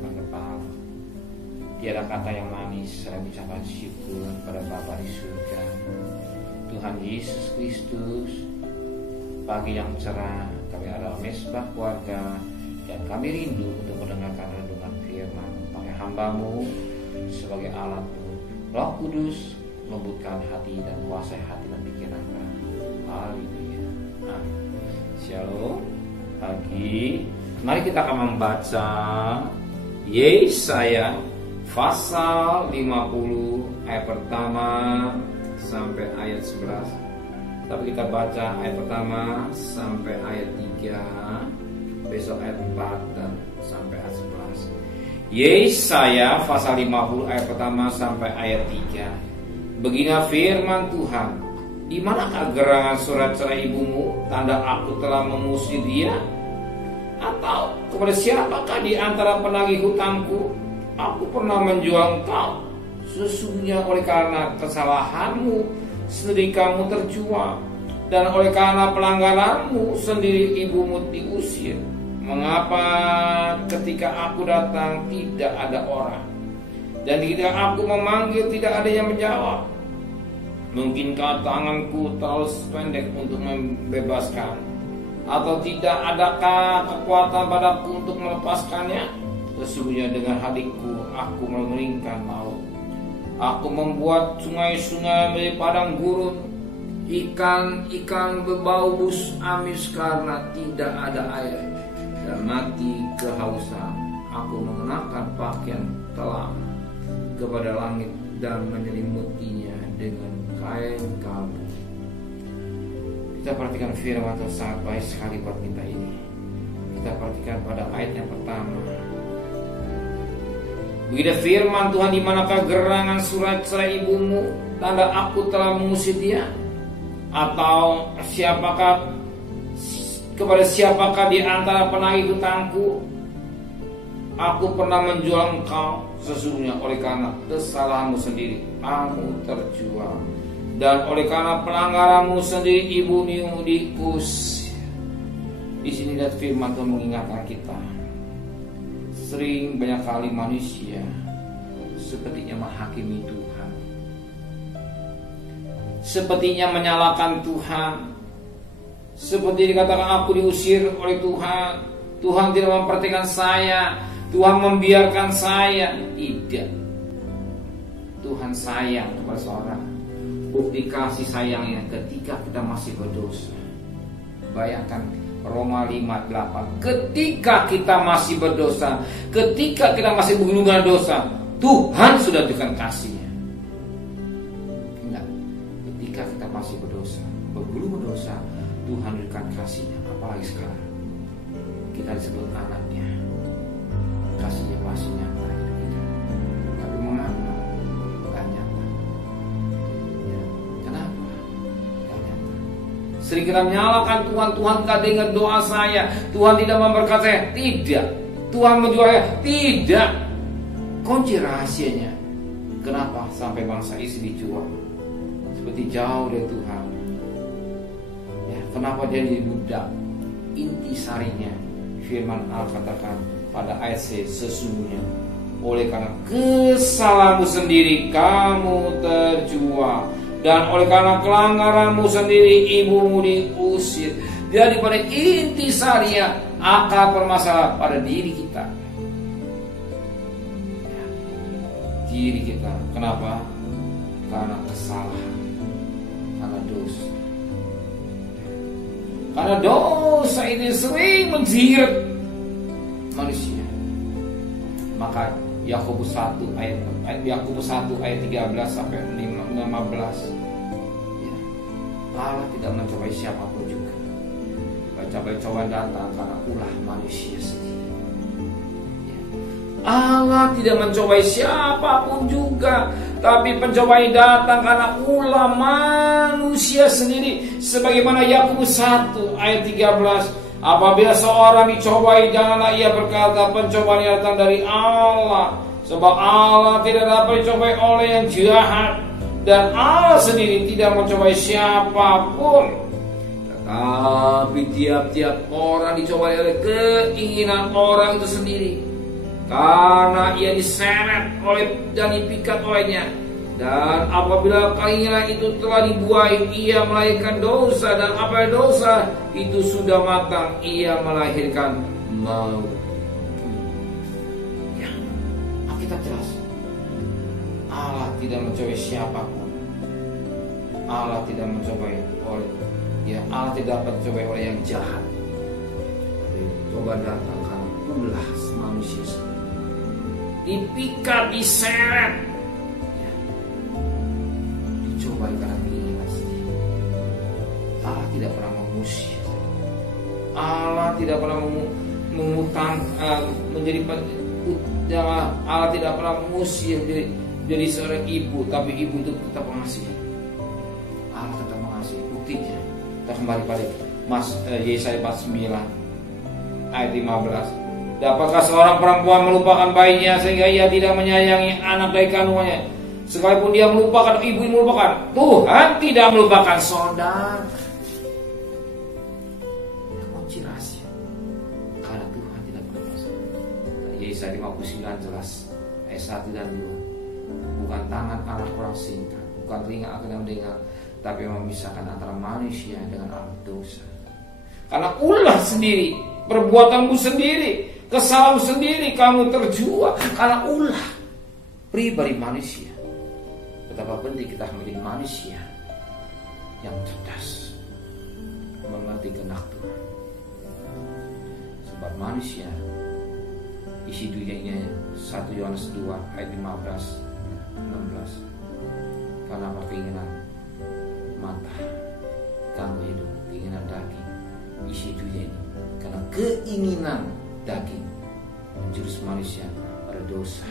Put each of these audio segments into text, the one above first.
mengangkat kepala. Tiada kata yang manis selain ucapan syukur pada Bapa di surga. Tuhan Yesus Kristus, pagi yang cerah, kami adalah mesbah keluarga dan kami rindu untuk mendengarkan renungan firman. Pakai hamba-Mu sebagai alat-Mu. Roh Kudus lembutkan hati dan kuasai hati dan pikiran kami. Haleluya. Shalom. Pagi, mari kita akan membaca Yesaya pasal 50 ayat pertama sampai ayat 11. Tapi kita baca ayat pertama sampai ayat 3, besok ayat 4 dan sampai ayat 11. Yesaya pasal 50 ayat pertama sampai ayat 3. Beginilah firman Tuhan. Di manakah gerangan surat cerai ibumu, tanda aku telah mengusir dia? Atau kepada siapakah di antara penagih hutangku aku pernah menjual engkau? Sesungguhnya oleh karena kesalahanmu sendiri kamu terjual, dan oleh karena pelanggaranmu sendiri ibumu diusir. Mengapa ketika aku datang tidak ada orang, dan ketika aku memanggil tidak ada yang menjawab? Mungkinkah tanganku terlalu pendek untuk membebaskan, atau tidak adakah kekuatan padaku untuk melepaskannya? Sesungguhnya dengan hatiku aku mengeringkan laut. Aku membuat sungai-sungai menjadi padang gurun. Ikan-ikan berbau bus amis karena tidak ada air, dan mati kehausan. Aku mengenakan pakaian telang kepada langit dan menyelimutinya dengan kain kalbu. Kita perhatikan firman Tuhan sangat baik sekali buat kita ini. Kita perhatikan pada ayat yang pertama. Begitu firman Tuhan, di manakah gerangan surat cerai ibumu, tanda aku telah mengusir dia? Atau kepada siapakah di antara penagih hutangku aku pernah menjual engkau? Sesungguhnya oleh karena kesalahanmu sendiri kamu terjual, dan oleh karena pelanggaranmu sendiri ibumu diusir. Di sini lihat firman Tuhan mengingatkan kita. Sering banyak kali manusia sepertinya menghakimi Tuhan, sepertinya menyalahkan Tuhan. Seperti dikatakan, aku diusir oleh Tuhan, Tuhan tidak memperhatikan saya, Tuhan membiarkan saya. Tidak. Tuhan sayang kepada seorang. Bukti kasih sayangnya ketika kita masih berdosa. Bayangkan Roma 5:8. Ketika kita masih berdosa, ketika kita masih berhubungan dosa, Tuhan sudah berikan kasih-Nya. Enggak. Ketika kita masih berdosa, bergumul dosa, Tuhan berikan kasih-Nya. Apalagi sekarang kita disebut anaknya, kasih-Nya pasti nyata hidup kita. Tapi mengapa enggak nyata? Ya, kenapa enggak nyata? Sering kita menyalahkan Tuhan, Tuhan tidak dengar doa saya, Tuhan tidak memberkati saya. Tidak. Tuhan menjual saya. Tidak. Kunci rahasianya, kenapa sampai bangsa Israel dijual? Seperti jauh dari Tuhan. Ya, kenapa dia jadi budak? Inti sarinya firman Allah katakan pada ayat C, sesungguhnya oleh karena kesalahanmu sendiri kamu terjual, dan oleh karena pelanggaranmu sendiri ibumu diusir. Jadi pada inti sarinya akar permasalahan pada diri kita. Diri kita. Kenapa? Karena kesalahan, karena dosa. Karena dosa ini sering menjerat manusia. Maka Yakobus 1 ayat 13 sampai 15. Ya. Allah tidak mencobai siapapun juga. Cobaan datang karena ulah manusia sendiri. Allah tidak mencobai siapapun juga, tapi pencobaan datang karena ulah manusia sendiri. Sebagaimana Yakobus 1 ayat 13, apabila seorang dicobai, janganlah ia berkata pencobaan datang dari Allah, sebab Allah tidak dapat dicobai oleh yang jahat, dan Allah sendiri tidak mencobai siapapun. Tetapi tiap-tiap orang dicobai oleh keinginan orang itu sendiri. karena ia diseret oleh dan dipikat olehnya. Dan apabila kakinya itu telah dibuai, ia melahirkan dosa, dan apabila dosa itu sudah matang, ia melahirkan maut. Ya, Alkitab jelas. Allah tidak mencobai siapapun. Allah tidak mencobai oleh, ya Allah tidak dapat dicobai oleh yang jahat. Coba datang karena ulah manusia dipikat, diseret, ya, dicobai karena keinginan sendiri. Allah tidak pernah mengusir. Allah tidak pernah mengutang menjadi Allah tidak pernah mengusir jadi seorang ibu, tapi ibu itu tetap mengasihi. Allah tetap mengasihi. Buktinya kita kembali pada Yesaya 49 ayat 15. Dapatkah seorang perempuan melupakan bayinya sehingga ia tidak menyayangi anak dari kandungannya? Sekalipun dia melupakan, ibu melupakan, Tuhan tidak melupakan saudara. Kunci rahasia, karena Tuhan tidak pernah bersalah. Yesaya 59 jelas ayat 1 dan 2. Bukan tangan anak orang singkat, bukan telinga akan mendengar, tapi memisahkan antara manusia dengan anak dosa. Karena ulah sendiri, perbuatanmu sendiri, kesalahan sendiri, kamu terjual karena ulah pribadi manusia. Betapa penting kita menjadi manusia yang cerdas, mengerti kehendak Tuhan. Sebab manusia isi dunianya 1 Yohanes 2 ayat 15-16. Karena apa? Keinginan mata, ganggu hidup, keinginan daging, isi dunia ini. Karena keinginan daging menjurus manusia pada dosa,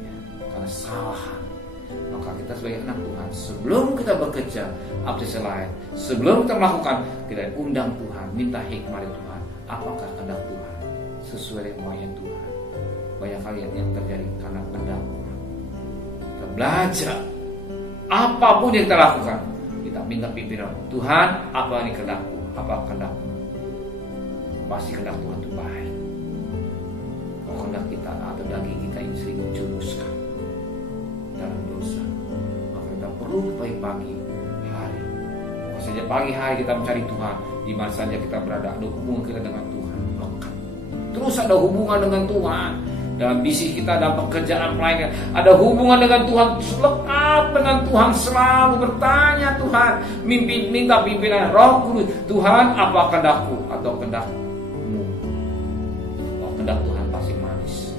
ya, karena kesalahan. Maka kita sebagai anak Tuhan, sebelum kita bekerja aplikasi lain, sebelum kita melakukan, kita undang Tuhan, minta hikmat dari Tuhan. Apakah kehendak Tuhan sesuai dengan maunya Tuhan? Banyak hal yang terjadi karena kehendak Tuhan. Kita belajar apapun yang kita lakukan, kita minta pimpinan Tuhan, apa ini kehendakku, apa kehendakmu? Pasti kehendak Tuhan itu baik. Kalau kehendak kita atau daging kita ini sering menjerumuskan dalam dosa, maka kita perlu pagi-pagi hari, kalau saja pagi hari kita mencari Tuhan, di mana saja kita berada, ada hubungan kita dengan Tuhan lekat. Terus ada hubungan dengan Tuhan dalam bisnis kita, dalam pekerjaan pelayanan, ada hubungan dengan Tuhan, lekat dengan Tuhan, selalu bertanya Tuhan, minta pimpinan Roh Kudus. Tuhan, apa kehendakku atau kehendakmu? Oh, kehendak Tuhan pasti manis,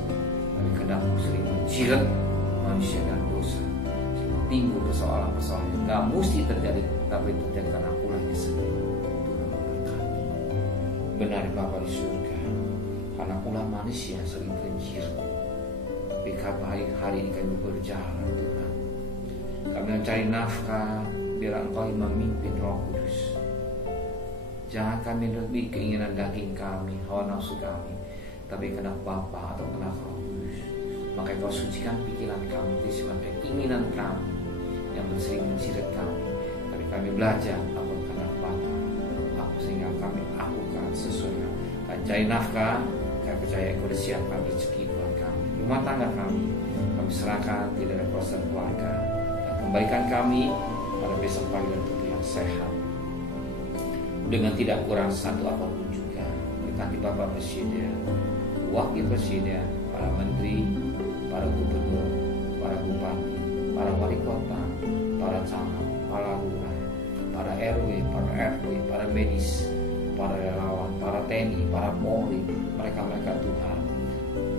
tapi kehendakmu sering menjilat manusia dan dosa, sehingga timbul persoalan-persoalan yang gak mesti terjadi, tapi terjadi karena ulahnya sendiri. Tuhan memberkati. Benar Bapa di surga, karena ulah manusia sering kencir, tapi hari ini kami berjalan Tuhan, kami mencari nafkah, biar Engkau yang memimpin Roh Kudus. Jangan kami lebih keinginan daging kami, hawa nafsu kami, tapi kehendak Bapa atau kehendak Roh Kudus. Maka Kau sucikan pikiran kami, disebabkan keinginan kami yang sering menjilat kami, tapi kami belajar apa kehendak Bapa, sehingga kami lakukan sesuai. Kami cari nafkah, kami percaya Kau sudah siapkan rezeki buat kami. Rumah tangga kami serahkan, tidak ada proses keluarga, dan kembalikan kami pada besok pagi dan tubuh yang sehat, dengan tidak kurang satu apapun juga. Berkati Bapak Presiden, Wakil Presiden, para Menteri, para Gubernur, para Bupati, para Wali Kota, para camat, para lurah, para RW, para RW, para medis, para relawan, para TNI, para Polri, mereka-mereka Tuhan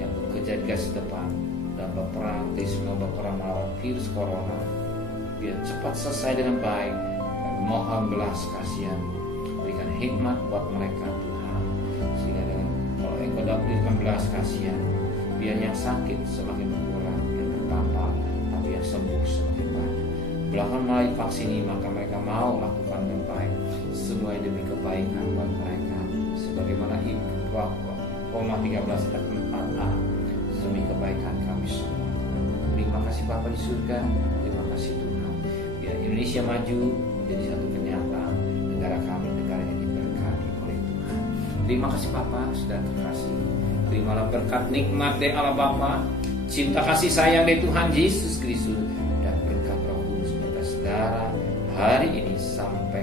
yang bekerja di garis depan dan berperang, berperang melawan virus corona, biar cepat selesai dengan baik. Dan mohon belas kasihan, berikan hikmat buat mereka Tuhan, sehingga dengan kalau Engkau dapat berikan belas kasihan, biar yang sakit semakin berkurang, yang terpapar tapi yang sembuh semakin banyak. Belakangan melalui vaksin ini, maka mereka mau lakukan yang baik, semua demi kebaikan buat mereka, sebagaimana Ibu Roma 13 ayat 4a, demi kebaikan kami semua. Terima kasih Bapa di surga, terima kasih Tuhan. Biar Indonesia maju menjadi satu kenyataan, negara kami, negara yang diberkati oleh Tuhan. Terima kasih Bapa, sudah terkasih. terimalah berkat nikmat dari Allah Bapa, cinta kasih sayang dari Tuhan Yesus Kristus, dan berkat Roh Kudus atas saudara hari ini sampai